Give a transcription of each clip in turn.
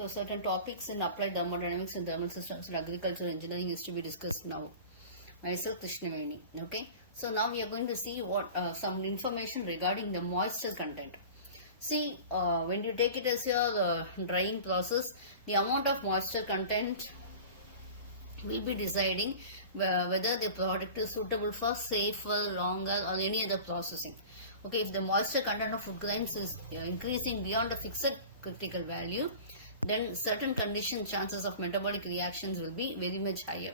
So certain topics in applied thermodynamics and thermal systems and agricultural engineering is to be discussed now. Myself Krishnaveni. Okay. So now we are going to see what some information regarding the moisture content. See, when you take it as your drying process, the amount of moisture content will be deciding whether the product is suitable for safer, longer or any other processing. Okay, if the moisture content of food grains is increasing beyond a fixed critical value, then certain condition chances of metabolic reactions will be very much higher.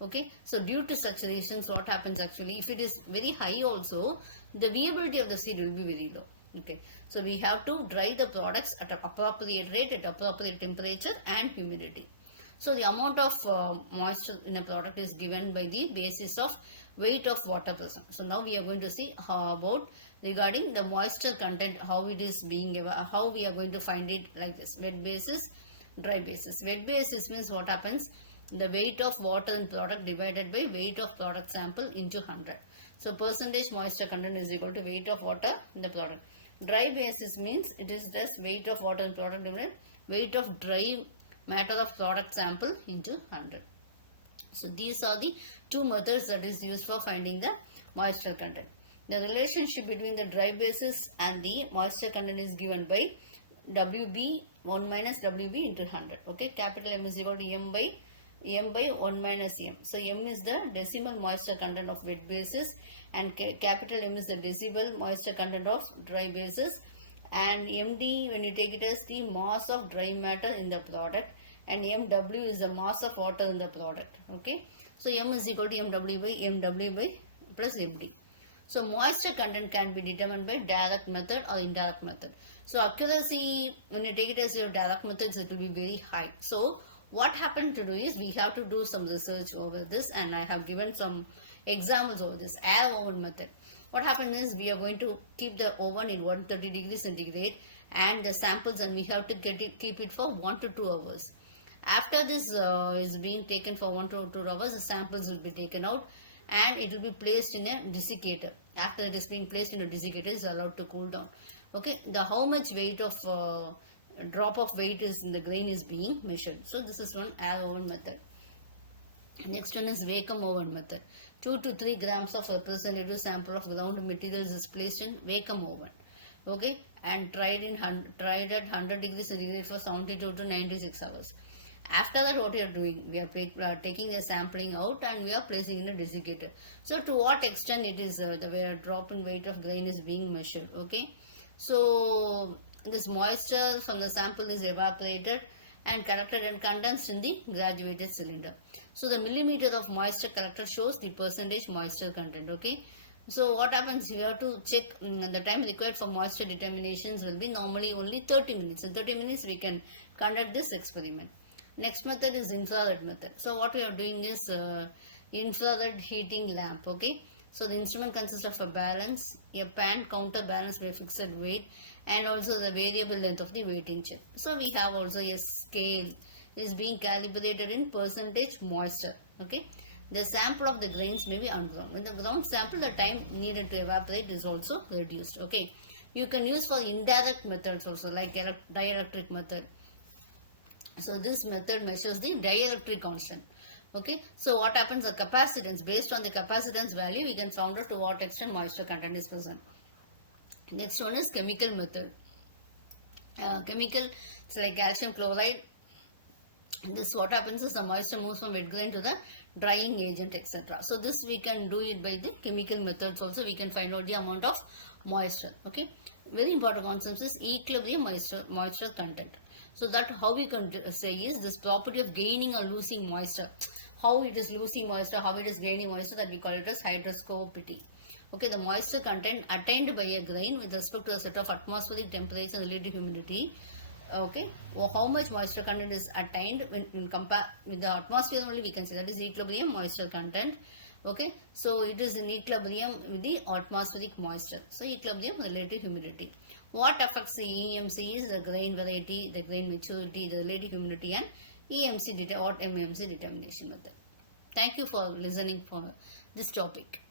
Okay, so due to such reasons, what happens actually, if it is very high also, the viability of the seed will be very low. Okay, so we have to dry the products at an appropriate rate, at appropriate temperature and humidity. So the amount of moisture in a product is given by the basis of weight of water present. So now we are going to see how about regarding the moisture content, how it is being, how we are going to find it like this: wet basis, dry basis. Wet basis means what happens? The weight of water in product divided by weight of product sample into 100. So percentage moisture content is equal to weight of water in the product. Dry basis means it is just weight of water in product divided weight of dry matter of product sample into 100. So these are the two methods that is used for finding the moisture content. The relationship between the dry basis and the moisture content is given by WB 1 minus WB into 100. Okay, capital M is equal to M by 1 minus M. So M is the decimal moisture content of wet basis and capital M is the decibel moisture content of dry basis, and MD, when you take it as the mass of dry matter in the product, and MW is the mass of water in the product. Okay, so M is equal to MW by plus MD. So moisture content can be determined by direct method or indirect method. So accuracy, when you take it as your direct methods, it will be very high. So what happened to do is we have to do some research over this, and I have given some examples over this air oven method. What happens is we are going to keep the oven in 130 degrees centigrade and the samples, and we have to keep it for 1 to 2 hours. After this is being taken for 1 to 2 hours, the samples will be taken out and it will be placed in a desiccator. After it is being placed in a desiccator, it is allowed to cool down. Okay, the how much weight of drop of weight is in the grain is being measured. So this is one air oven method. Next one is vacuum oven method. 2 to 3 grams of representative sample of ground materials is placed in vacuum oven. Okay, and tried at 100 degrees centigrade for 72 to 96 hours. After that, what we are doing? We are taking a sampling out and we are placing in a desiccator. So to what extent it is the drop in weight of grain is being measured. Okay, so this moisture from the sample is evaporated and collected and condensed in the graduated cylinder. So the millimeter of moisture collected shows the percentage moisture content. Okay, so what happens, you have to check the time required for moisture determinations will be normally only 30 minutes. In 30 minutes we can conduct this experiment. Next method is infrared method. So what we are doing is infrared heating lamp. Okay, so the instrument consists of a balance, a pan counterbalance by fixed weight, and also the variable length of the weighting chain. So we have also a scale is being calibrated in percentage moisture. Okay, the sample of the grains may be unground. When the ground sample, the time needed to evaporate is also reduced. Okay, you can use for indirect methods also, like dielectric method. So this method measures the dielectric constant. Okay, so what happens, the capacitance, based on the capacitance value we can find out to what extent moisture content is present. Next one is chemical method. Chemical, it's like calcium chloride. This what happens is the moisture moves from wet grain to the drying agent, etc. So this we can do it by the chemical methods also. We can find out the amount of moisture. Okay, very important concept is equilibrium moisture content. So that how we can say is this property of gaining or losing moisture. How it is losing moisture, how it is gaining moisture, that we call it as hygroscopicity. Okay, the moisture content attained by a grain with respect to a set of atmospheric temperature and relative humidity. Okay, well, how much moisture content is attained when compare with the atmosphere only, we can say that is equilibrium moisture content. Okay, so it is in equilibrium with the atmospheric moisture. So equilibrium relative humidity. What affects the EMC is the grain variety, the grain maturity, the relative humidity, and EMC or MMC determination method. Thank you for listening for this topic.